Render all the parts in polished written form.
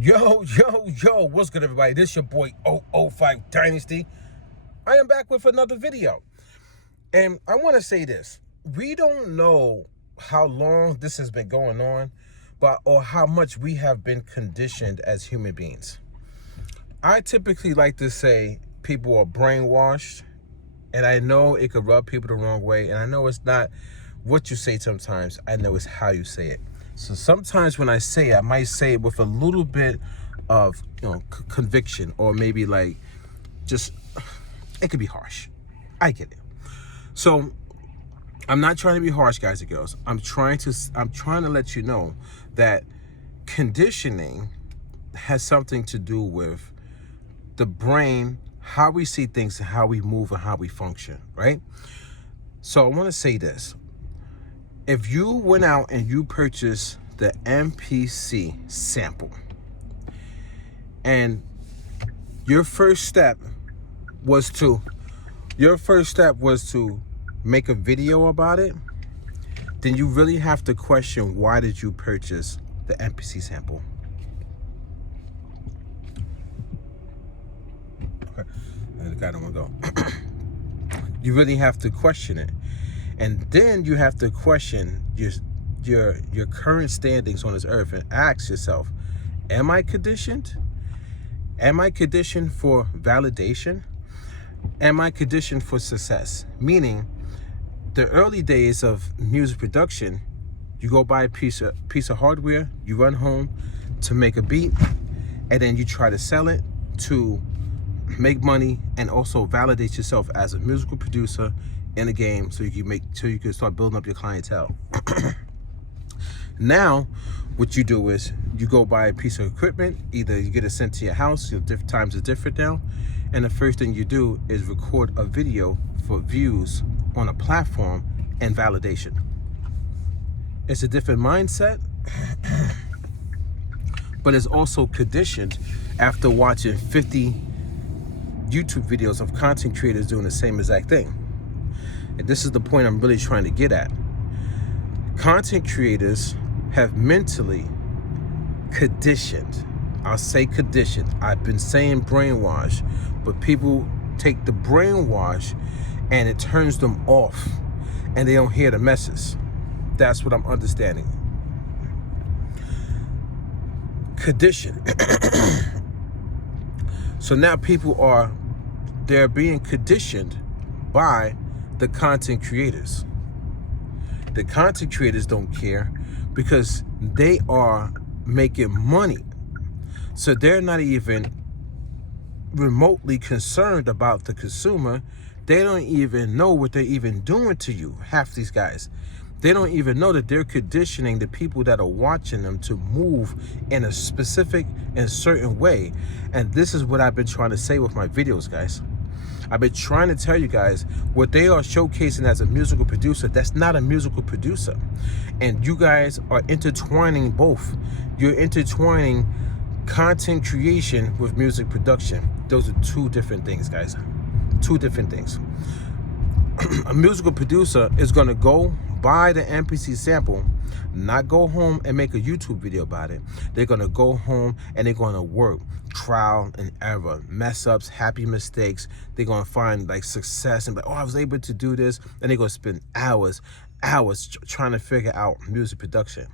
Yo, what's good, everybody? This your boy 005 Dynasty. I am back with another video. And I want to say this. We don't know how long this has been going on, or how much we have been conditioned as human beings. I typically like to say people are brainwashed, and I know it could rub people the wrong way, and I know it's not what you say sometimes. I know it's how you say it. So sometimes when I say it, I might say it with a little bit of conviction, or maybe like just, it could be harsh. I get it. So I'm not trying to be harsh, guys and girls. I'm trying to let you know that conditioning has something to do with the brain, how we see things, and how we move and how we function, right? So I want to say this. If you went out and you purchased the MPC Sample, and your first step was to make a video about it, then you really have to question, why did you purchase the MPC Sample? Okay, the guy don't want to go. You really have to question it. And then you have to question your current standings on this earth and ask yourself, am I conditioned? Am I conditioned for validation? Am I conditioned for success? Meaning, the early days of music production, you go buy a piece of hardware, you run home to make a beat, and then you try to sell it to make money and also validate yourself as a musical producer in the game, so you can start building up your clientele. Now what you do is you go buy a piece of equipment, either you get it sent to your house, your times are different now, and the first thing you do is record a video for views on a platform and validation. It's a different mindset, but it's also conditioned after watching 50 YouTube videos of content creators doing the same exact thing. And this is the point I'm really trying to get at. Content creators have mentally conditioned. I'll say conditioned. I've been saying brainwash, but people take the brainwash and it turns them off and they don't hear the message. That's what I'm understanding. Conditioned. So now they're being conditioned by the content creators. The content creators don't care because they are making money. So they're not even remotely concerned about the consumer. They don't even know what they're even doing to you. Half these guys, they don't even know that they're conditioning the people that are watching them to move in a specific and certain way. And this is what I've been trying to say with my videos, guys. I've been trying to tell you guys, what they are showcasing as a musical producer, that's not a musical producer. And you guys are intertwining both. You're intertwining content creation with music production. Those are two different things, guys. Two different things. A musical producer is going to go buy the MPC Sample, not go home and make a YouTube video about it. They're going to go home and they're going to work trial and error, mess ups, happy mistakes. They're going to find like success and I was able to do this. And they're going to spend hours trying to figure out music production.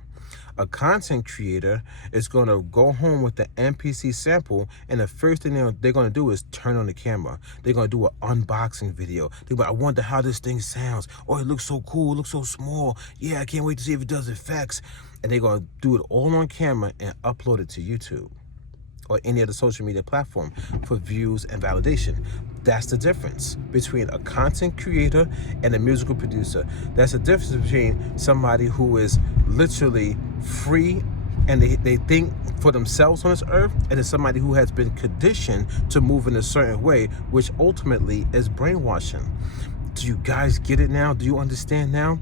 A content creator is going to go home with the MPC Sample, and the first thing they're going to do is turn on the camera. They're going to do an unboxing video. They're like, I wonder how this thing sounds. Oh, it looks so cool. It looks so small. Yeah, I can't wait to see if it does effects. And they're going to do it all on camera and upload it to YouTube or any other social media platform for views and validation. That's the difference between a content creator and a musical producer. That's the difference between somebody who is literally free and they think for themselves on this earth, and then somebody who has been conditioned to move in a certain way, which ultimately is brainwashing. Do you guys get it now? Do you understand now?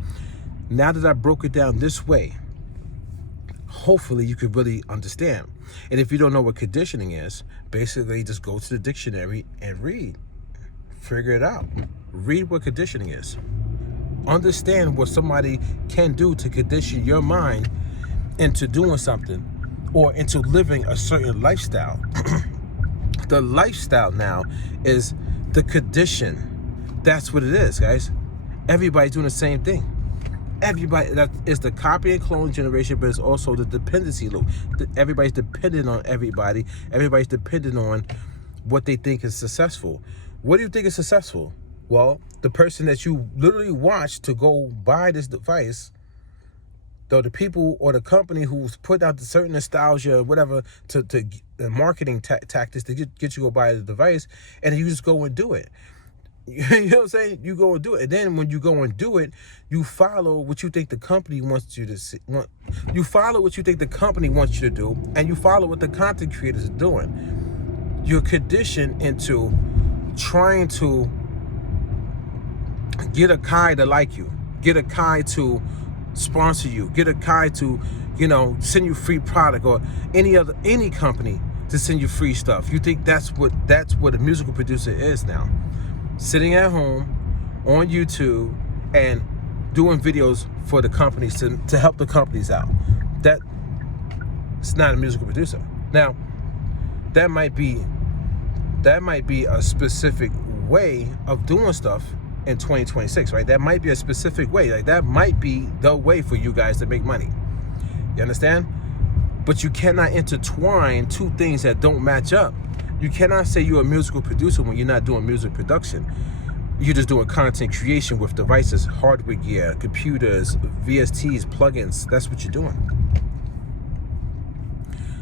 Now that I broke it down this way, hopefully you could really understand. And if you don't know what conditioning is, basically just go to the dictionary and read. Figure it out. Read what conditioning is. Understand what somebody can do to condition your mind into doing something or into living a certain lifestyle. The lifestyle now is the condition. That's what it is, guys. Everybody's doing the same thing. Everybody, that is the copy and clone generation, but it's also the dependency loop. Everybody's dependent on everybody. Everybody's dependent on what they think is successful. What do you think is successful? Well, the person that you literally watch to go buy this device, though the people or the company who's put out the certain nostalgia or whatever to the marketing tactics to get you to go buy the device, and you just go and do it. You know what I'm saying? You go and do it. And then when you go and do it, you follow what you think the company wants you to see. You follow what you think the company wants you to do, and you follow what the content creators are doing. You're conditioned into trying to get Akai to like you, get Akai to sponsor you, get Akai to, send you free product, or any company to send you free stuff. You think that's what a musical producer is now. Sitting at home on YouTube and doing videos for the companies to help the companies out. That's not a musical producer. Now, that might be a specific way of doing stuff in 2026, right? That might be a specific way. Like, that might be the way for you guys to make money. You understand? But you cannot intertwine two things that don't match up. You cannot say you're a musical producer when you're not doing music production. You're just doing content creation with devices, hardware gear, computers, VSTs, plugins. That's what you're doing.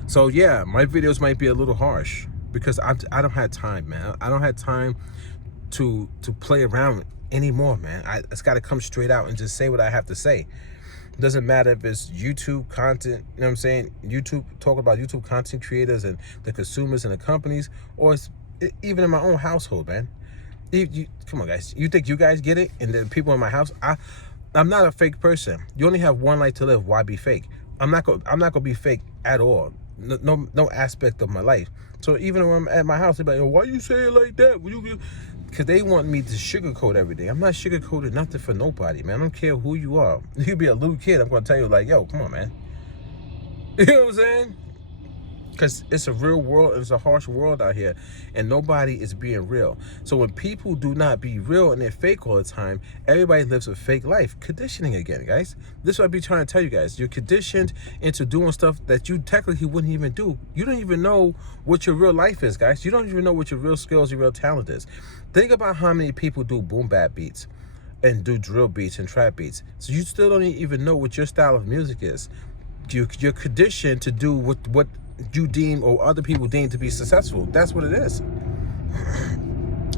So yeah, my videos might be a little harsh because I don't have time, man. I don't have time to play around anymore, man. It's got to come straight out and just say what I have to say. It doesn't matter if it's YouTube content, you know what I'm saying? Talk about YouTube content creators and the consumers and the companies, or it's even in my own household, man. Come on, guys. You think you guys get it? And the people in my house, I'm not a fake person. You only have one life to live. Why be fake? I'm not gonna be fake at all. No aspect of my life. So even when I'm at my house, they're like, why you say it like that? Because they want me to sugarcoat everything. I'm not sugarcoating nothing for nobody, man. I don't care who you are. You could be a little kid. I'm going to tell you, like, yo, come on, man. You know what I'm saying? Because it's a real world. It's a harsh world out here. And nobody is being real. So when people do not be real and they're fake all the time, everybody lives a fake life. Conditioning again, guys. This is what I be trying to tell you guys. You're conditioned into doing stuff that you technically wouldn't even do. You don't even know what your real life is, guys. You don't even know what your real skills, your real talent is. Think about how many people do boom bap beats and do drill beats and trap beats. So you still don't even know what your style of music is. You're conditioned to do what you deem or other people deem to be successful. That's what it is.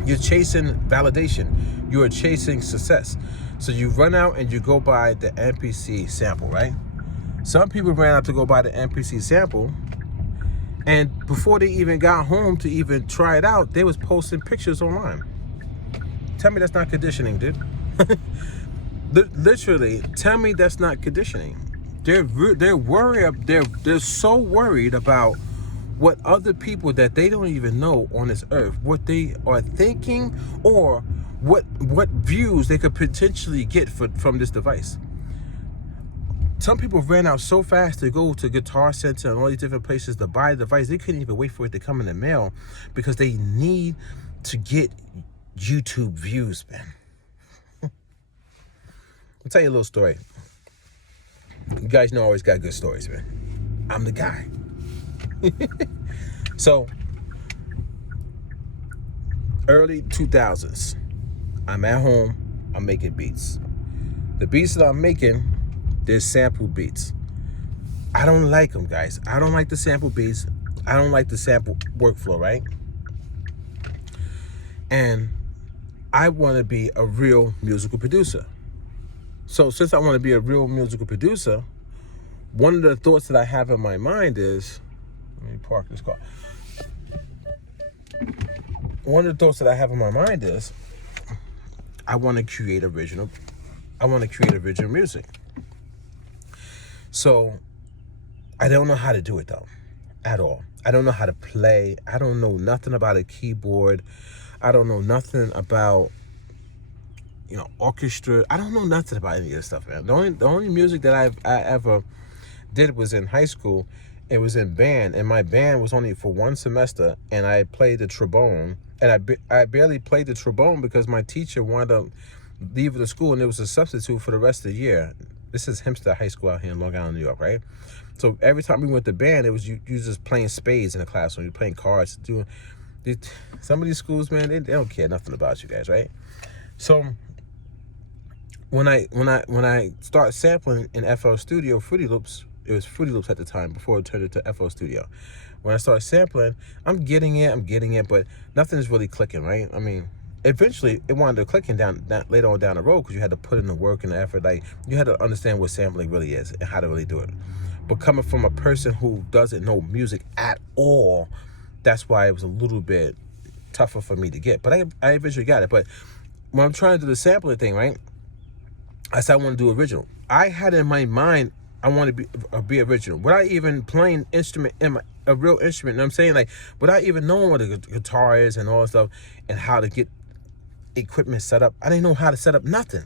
You're chasing validation. You are chasing success. So you run out and you go buy the MPC Sample, right? Some people ran out to go buy the MPC Sample, and before they even got home to even try it out, they was posting pictures online. Tell me that's not conditioning, dude. Literally, tell me that's not conditioning. They're worried. They're so worried about what other people that they don't even know on this earth, what they are thinking, or what views they could potentially get from this device. Some people ran out so fast to go to Guitar Center and all these different places to buy the device, they couldn't even wait for it to come in the mail because they need to get YouTube views, man. I'll tell you a little story. You guys know I always got good stories, man. I'm the guy. So, early 2000s, I'm at home, I'm making beats. The beats that I'm making, they're sample beats. I don't like them, guys. I don't like the sample beats. I don't like the sample workflow, right? And I want to be a real musical producer. So since I want to be a real musical producer, one of the thoughts that I have in my mind is, let me park this car. One of the thoughts that I have in my mind is, I want to create original music. So I don't know how to do it though, at all. I don't know how to play. I don't know nothing about a keyboard. I don't know nothing about, orchestra. I don't know nothing about any of this stuff, man. The only music that I ever did was in high school, It was in band, and my band was only for one semester, and I played the trombone, and I barely played the trombone because my teacher wound up leaving the school, and it was a substitute for the rest of the year. This is Hempstead High School out here in Long Island, New York, right? So every time we went to band, it was you just playing spades in the classroom, you playing cards, doing. Some of these schools, man, they don't care nothing about you guys, right? So when I start sampling in FL Studio, Fruity Loops, it was Fruity Loops at the time before it turned into FL Studio. When I start sampling, I'm getting it, but nothing is really clicking, right? I mean, eventually it wound up clicking down later on down the road because you had to put in the work and the effort. Like, you had to understand what sampling really is and how to really do it. But coming from a person who doesn't know music at all, that's why it was a little bit tougher for me to get. But I eventually got it. But when I'm trying to do the sampling thing, right, I said I want to do original. I had in my mind I want to be original without even playing instrument a real instrument. You know what I'm saying? Like, without even knowing what a guitar is and all that stuff and how to get equipment set up. I didn't know how to set up nothing.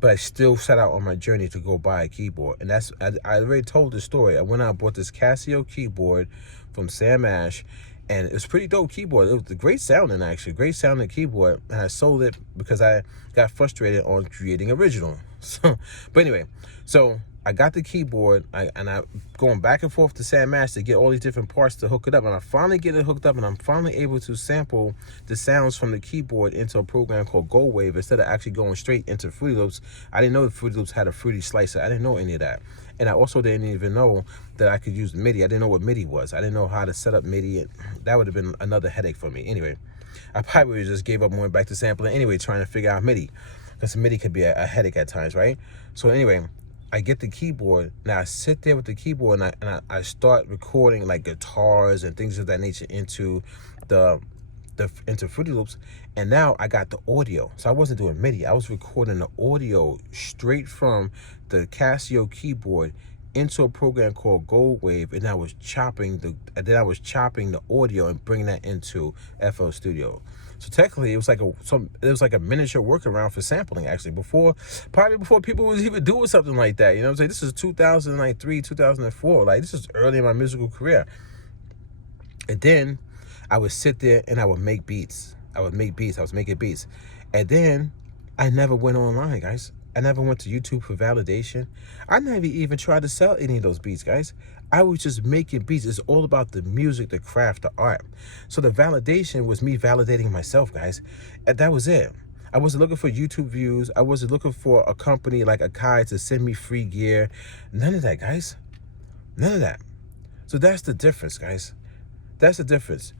But I still set out on my journey to go buy a keyboard. And I already told the story. I went out and bought this Casio keyboard from Sam Ash, and it was a pretty dope keyboard. It was a great sounding, actually. Great sounding keyboard. And I sold it because I got frustrated on creating original. So, but anyway, so I got the keyboard, and I going back and forth to Sam Ash to get all these different parts to hook it up. And I finally get it hooked up, and I'm finally able to sample the sounds from the keyboard into a program called Ghost Wav instead of actually going straight into Fruity Loops. I didn't know that Fruity Loops had a Fruity Slicer. I didn't know any of that. And I also didn't even know that I could use MIDI. I didn't know what MIDI was. I didn't know how to set up MIDI. That would have been another headache for me. Anyway, I probably just gave up and went back to sampling anyway, trying to figure out MIDI. Because MIDI could be a headache at times, right? So anyway, I get the keyboard. Now I sit there with the keyboard, and I start recording like guitars and things of that nature into into Fruity Loops. And now I got the audio. So I wasn't doing MIDI. I was recording the audio straight from the Casio keyboard into a program called Ghost Wav, and I was chopping the audio and bringing that into FL Studio. So technically, it was like a miniature workaround for sampling, actually, probably before people was even doing something like that. You know what I'm saying? This is 2003, 2004. Like, this is early in my musical career. And then I would sit there and I would make beats. I was making beats. And then I never went online, guys. I never went to YouTube for validation. I never even tried to sell any of those beats, guys. I was just making beats. It's all about the music, the craft, the art. So the validation was me validating myself, guys. And that was it. I wasn't looking for YouTube views. I wasn't looking for a company like Akai to send me free gear. None of that, guys. None of that. So that's the difference, guys. That's the difference.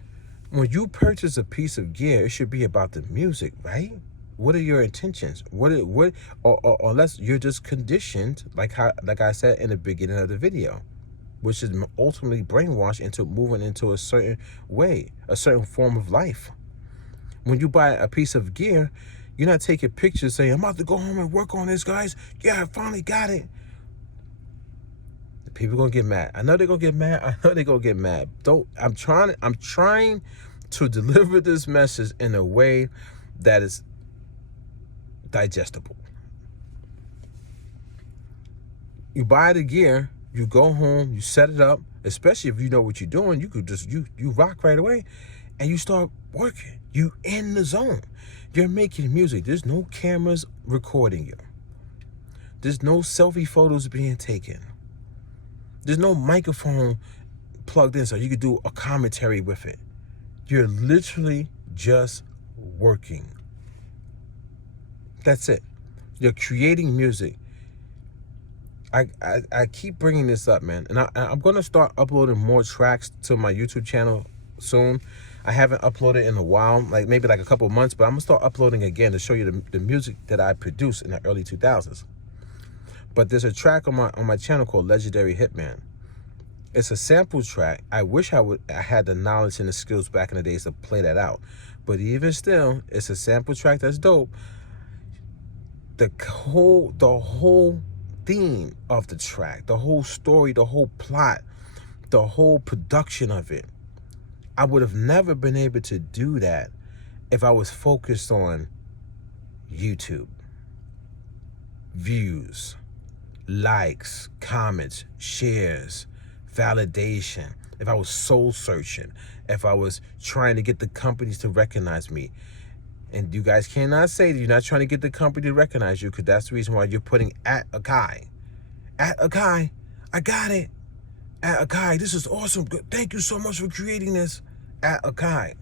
When you purchase a piece of gear, it should be about the music, right? What are your intentions? Or unless you're just conditioned, like I said in the beginning of the video, which is ultimately brainwashed into moving into a certain way, a certain form of life. When you buy a piece of gear, you're not taking pictures saying, I'm about to go home and work on this, guys. Yeah, I finally got it. The people gonna get mad. I know they're gonna get mad. I'm trying to deliver this message in a way that is digestible. You buy the gear, you go home, you set it up, especially if you know what you're doing, you could just, you rock right away and you start working. You in the zone. You're making music. There's no cameras recording you. There's no selfie photos being taken. There's no microphone plugged in so you could do a commentary with it. You're literally just working. That's it. You're creating music. I keep bringing this up, man, and I'm going to start uploading more tracks to my YouTube channel soon. I haven't uploaded in a while, maybe a couple of months, but I'm going to start uploading again to show you the music that I produced in the early 2000s. But there's a track on my channel called Legendary Hitman. It's a sample track. I wish I had the knowledge and the skills back in the days to play that out. But even still, it's a sample track that's dope. The whole theme of the track, the whole story, the whole plot, the whole production of it, I would have never been able to do that if I was focused on YouTube, views, likes, comments, shares, validation, if I was soul searching, if I was trying to get the companies to recognize me. And you guys cannot say that you're not trying to get the company to recognize you, because that's the reason why you're putting at Akai. At Akai, I got it. At Akai, this is awesome. Good. Thank you so much for creating this. At Akai.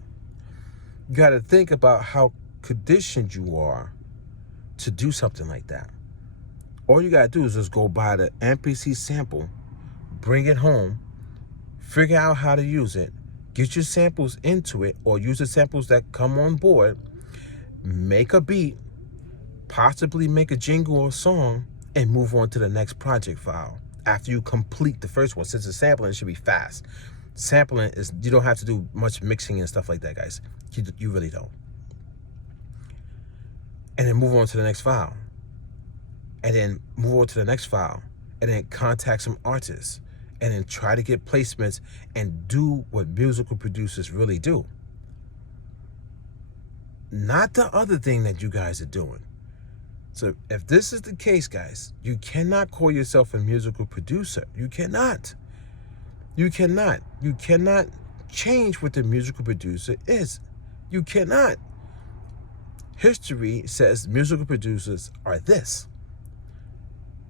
You got to think about how conditioned you are to do something like that. All you got to do is just go buy the MPC sample, bring it home, figure out how to use it, get your samples into it, or use the samples that come on board, make a beat, possibly make a jingle or song, and move on to the next project file after you complete the first one. Since it's sampling, it should be fast. Sampling is, you don't have to do much mixing and stuff like that, guys. You really don't. And then move on to the next file. And then move on to the next file. And then contact some artists. And then try to get placements and do what musical producers really do. Not the other thing that you guys are doing. So if this is the case, guys, you cannot call yourself a musical producer. You cannot. You cannot. You cannot change what the musical producer is. You cannot. History says musical producers are this.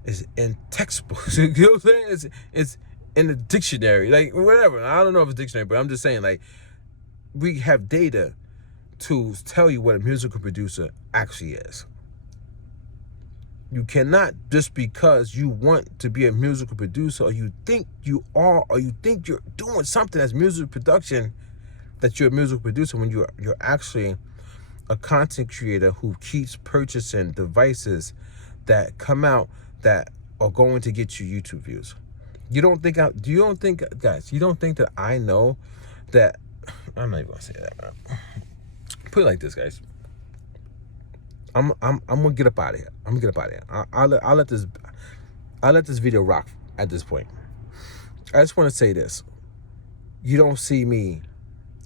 It's in textbooks. You know what I'm saying? It's in the dictionary. Like, whatever. I don't know if it's dictionary, but I'm just saying, like, we have data to tell you what a musical producer actually is. You cannot, just because you want to be a musical producer, or you think you are, or you think you're doing something as music production, that you're a musical producer, when you're actually a content creator who keeps purchasing devices that come out that are going to get you YouTube views. You don't think guys, you don't think that I know that? I'm not even gonna say that, man. Put it like this, guys. I'm gonna get up out of here. I'll let this video rock at this point. I just want to say this. You don't see me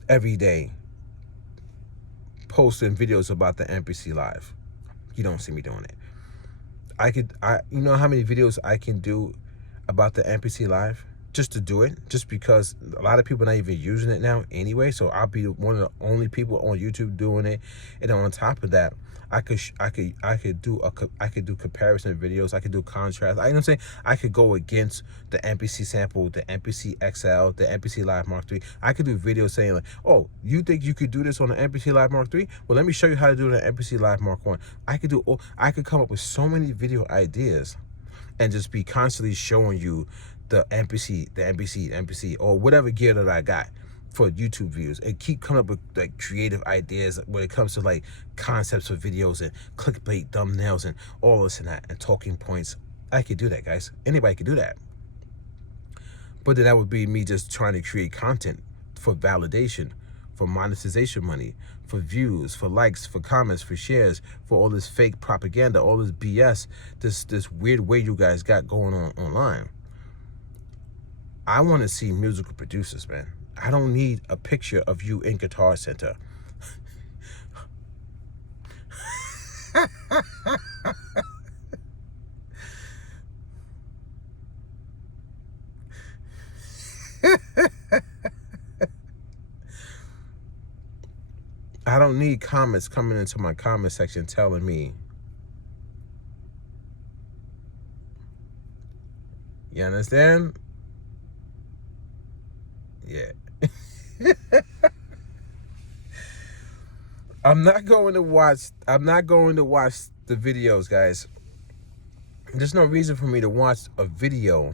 every day posting videos about the MPC Live. You don't see me doing it. You know how many videos I can do about the MPC Live? Just to do it, just because a lot of people are not even using it now anyway. So I'll be one of the only people on YouTube doing it. And on top of that, I could do comparison videos. I could do contrast. You know what I'm saying? I could go against the MPC Sample, the MPC XL, the MPC Live Mark III. I could do videos saying like, oh, you think you could do this on the MPC Live Mark III? Well, let me show you how to do it on the MPC Live Mark I. I could come up with so many video ideas and just be constantly showing you the MPC, or whatever gear that I got for YouTube views, and keep coming up with like creative ideas when it comes to like concepts for videos and clickbait thumbnails and all this and that and talking points. I could do that, guys. Anybody could do that. But then that would be me just trying to create content for validation, for monetization money, for views, for likes, for comments, for shares, for all this fake propaganda, all this BS, this weird way you guys got going on online. I want to see musical producers, man. I don't need a picture of you in Guitar Center. I don't need comments coming into my comment section telling me, you understand? Yeah. I'm not going to watch the videos, guys. There's no reason for me to watch a video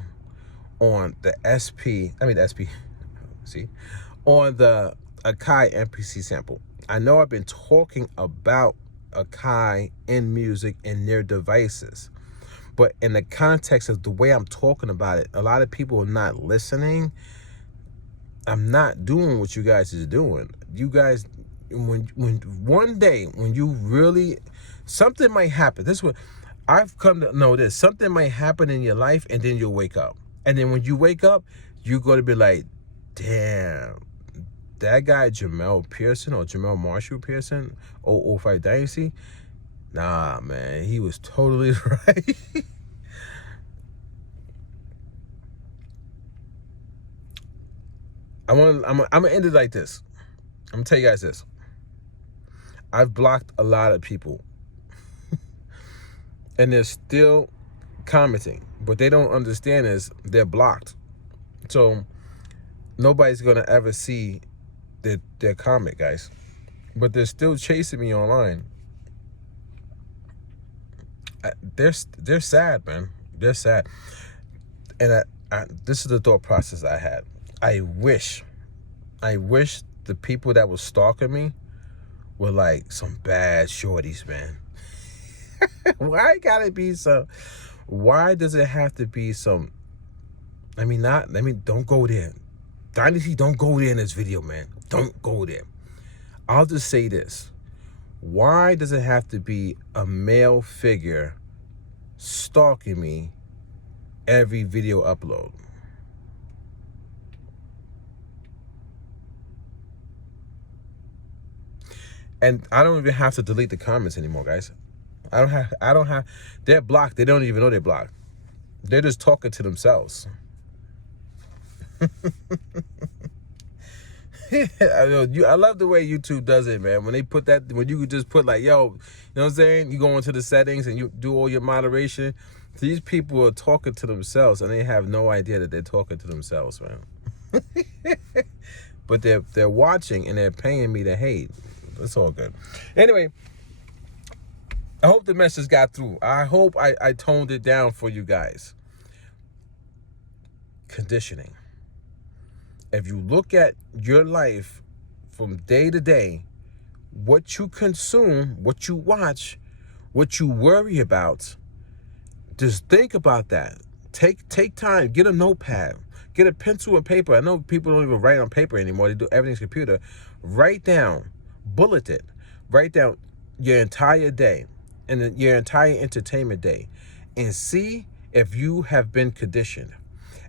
on the on the Akai MPC sample. I know I've been talking about Akai in music and their devices, but in the context of the way I'm talking about it, a lot of people are not listening. I'm not doing what you guys is doing. You guys, when one day when you really, something might happen. This is what I've come to know. This something might happen in your life, and then you'll wake up. And then when you wake up, you're going to be like, damn, that guy Jamel Pearson, or Jamel Marshall Pearson, 005 Dynasty, nah, man, he was totally right. I'm gonna end it like this. I'm gonna tell you guys this. I've blocked a lot of people, and they're still commenting. What they don't understand is they're blocked. So nobody's gonna ever see their comment, guys. But they're still chasing me online. They're sad, man. They're sad. And this is the thought process I had. I wish the people that were stalking me were like some bad shorties, man. Why does it have to be some, don't go there. Dynasty, don't go there in this video, man. Don't go there. I'll just say this. Why does it have to be a male figure stalking me every video upload? And I don't even have to delete the comments anymore, guys. I don't have, they're blocked. They don't even know they're blocked. They're just talking to themselves. I love the way YouTube does it, man. When they put that, when you could just put like, yo, you know what I'm saying? You go into the settings and you do all your moderation. These people are talking to themselves and they have no idea that they're talking to themselves, man. But they're watching and they're paying me to hate. It's all good. Anyway, I hope the message got through. I hope I toned it down for you guys. Conditioning. If you look at your life from day to day, what you consume, what you watch, what you worry about, just think about that. Take time, get a notepad, get a pencil and paper. I know people don't even write on paper anymore. They do everything's computer. Write down, bullet it, write down your entire day and your entire entertainment day and see if you have been conditioned.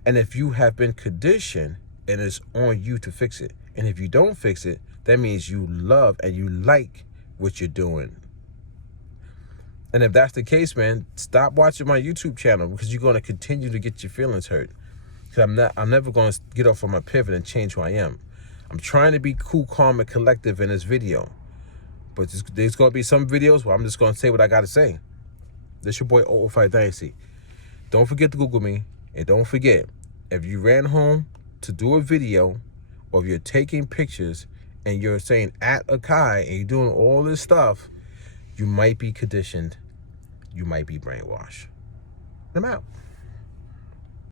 And if you have been conditioned, it is on you to fix it. And if you don't fix it, that means you love and you like what you're doing. And if that's the case, man, stop watching my YouTube channel because you're going to continue to get your feelings hurt. Because I'm never going to get off on my pivot and change who I am. I'm trying to be cool, calm, and collective in this video. But there's going to be some videos where I'm just going to say what I got to say. This your boy 005 Dynasty. Don't forget to Google me. And don't forget, if you ran home to do a video, or if you're taking pictures and you're saying at Akai and you're doing all this stuff, you might be conditioned. You might be brainwashed. I'm out.